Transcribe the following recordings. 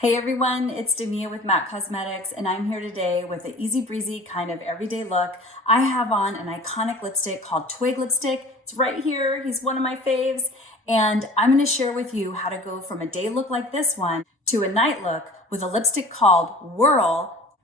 Hey everyone, it's DeMia with MAC Cosmetics, and I'm here today with an easy breezy kind of everyday look. I have on an iconic lipstick called Twigg Lipstick. It's right here. He's one of my faves. And I'm going to share with you how to go from a day look like this one to a night look with a lipstick called Whirl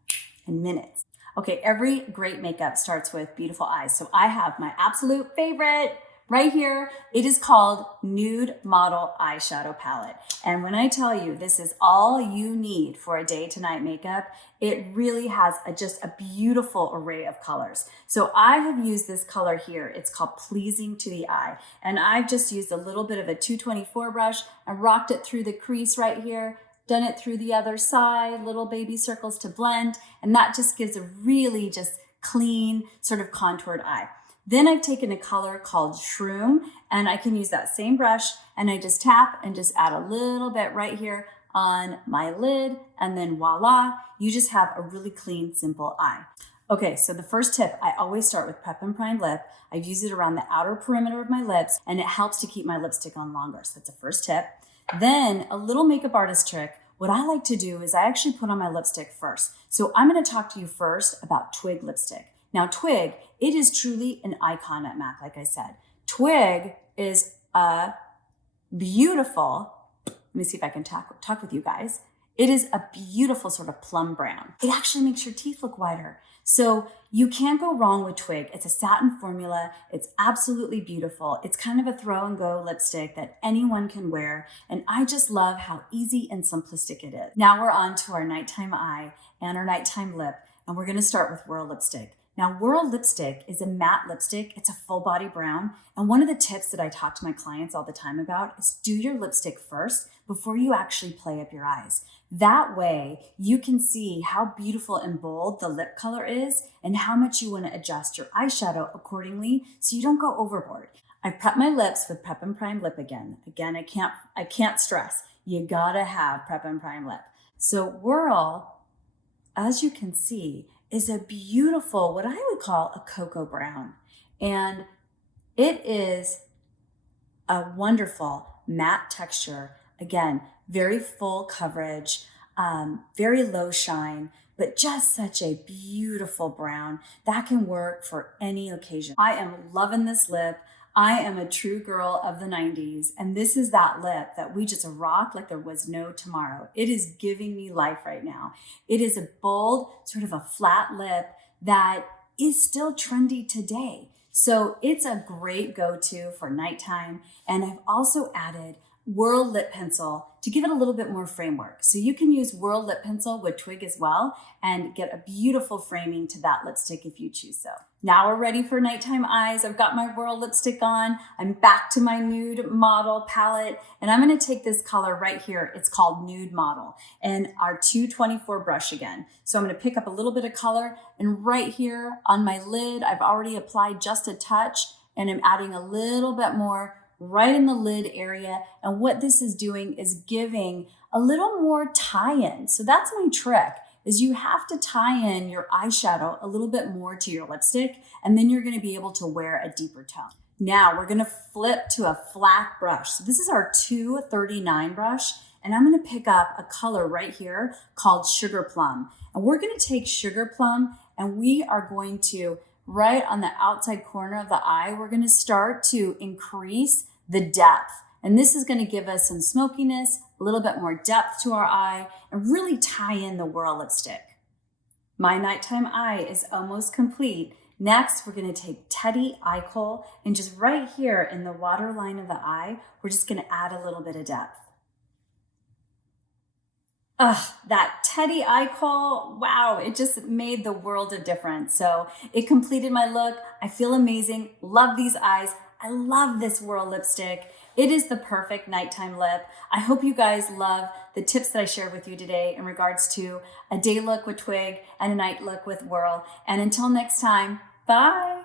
in minutes. Okay, every great makeup starts with beautiful eyes. So I have my absolute favorite right here. It is called Nude Model Eyeshadow Palette. And when I tell you this is all you need for a day to night makeup, it really has just a beautiful array of colors. So I have used this color here. It's called Pleasing to the Eye. And I've just used a little bit of a 224 brush and rocked it through the crease right here, done it through the other side, little baby circles to blend. And that just gives a really just clean sort of contoured eye. Then I've taken a color called Shroom, and I can use that same brush, and I just tap and just add a little bit right here on my lid, and then voila, you just have a really clean, simple eye. Okay, so the first tip, I always start with Prep and Prime Lip. I've used it around the outer perimeter of my lips, and it helps to keep my lipstick on longer. So that's the first tip. Then a little makeup artist trick. What I like to do is I actually put on my lipstick first. So I'm gonna talk to you first about Twigg Lipstick. Now, Twigg, it is truly an icon at MAC, like I said. Twigg is a beautiful, let me see if I can talk with you guys. It is a beautiful sort of plum brown. It actually makes your teeth look whiter. So you can't go wrong with Twigg. It's a satin formula. It's absolutely beautiful. It's kind of a throw and go lipstick that anyone can wear. And I just love how easy and simplistic it is. Now we're on to our nighttime eye and our nighttime lip. And we're gonna start with Whirl Lipstick. Now, Whirl Lipstick is a matte lipstick. It's a full body brown. And one of the tips that I talk to my clients all the time about is do your lipstick first before you actually play up your eyes. That way, you can see how beautiful and bold the lip color is and how much you want to adjust your eyeshadow accordingly so you don't go overboard. I've prepped my lips with Prep and Prime Lip again. Again, I can't stress. You gotta have Prep and Prime Lip. So Whirl, as you can see, is a beautiful, what I would call a cocoa brown. And it is a wonderful matte texture. Again, very full coverage, very low shine, but just such a beautiful brown that can work for any occasion. I am loving this lip. I am a true girl of the 90s, and this is that lip that we just rock like there was no tomorrow. It is giving me life right now. It is a bold, sort of a flat lip that is still trendy today. So it's a great go-to for nighttime, and I've also added Whirl Lip Pencil to give it a little bit more framework. So you can use Whirl Lip Pencil with Twigg as well and get a beautiful framing to that lipstick if you choose so. Now we're ready for nighttime eyes. I've got my Whirl lipstick on. I'm back to my Nude Model palette, and I'm gonna take this color right here. It's called Nude Model, and our 224 brush again. So I'm gonna pick up a little bit of color, and right here on my lid, I've already applied just a touch, and I'm adding a little bit more right in the lid area. And what this is doing is giving a little more tie-in. So that's my trick, is you have to tie in your eyeshadow a little bit more to your lipstick, and then you're gonna be able to wear a deeper tone. Now we're gonna flip to a flat brush. So this is our 239 brush, and I'm gonna pick up a color right here called Sugar Plum. And we're gonna take Sugar Plum, and we are going to, right on the outside corner of the eye, we're gonna start to increase the depth. And this is gonna give us some smokiness, a little bit more depth to our eye, and really tie in the Whirl lipstick. My nighttime eye is almost complete. Next, we're gonna take Teddy Eye Kohl, and just right here in the waterline of the eye, we're just gonna add a little bit of depth. That Teddy Eye Kohl, wow, it just made the world of difference. So it completed my look. I feel amazing, love these eyes. I love this Whirl lipstick. It is the perfect nighttime lip. I hope you guys love the tips that I shared with you today in regards to a day look with Twigg and a night look with Whirl. And until next time, bye.